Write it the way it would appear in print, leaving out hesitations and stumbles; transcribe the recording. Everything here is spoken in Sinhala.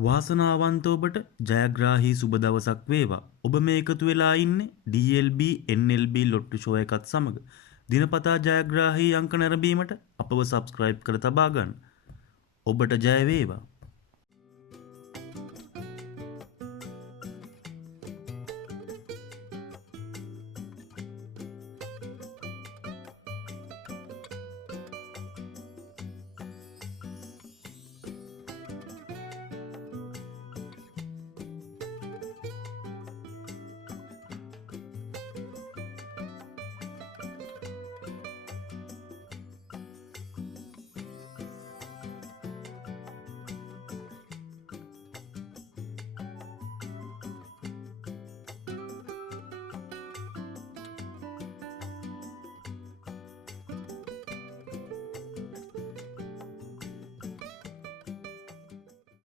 වාසනාවන්ත ඔබට ජයග්‍රාහී සුබ දවසක් වේවා. ඔබ මේ එකතු වෙලා ඉන්නේ DLB NLB ලොට්ටු ෂෝ එකත් සමග. දිනපතා ජයග්‍රාහී අංක නැරඹීමට අපව සබ්ස්ක්‍රයිබ් කර තබා ගන්න. ඔබට ජය වේවා.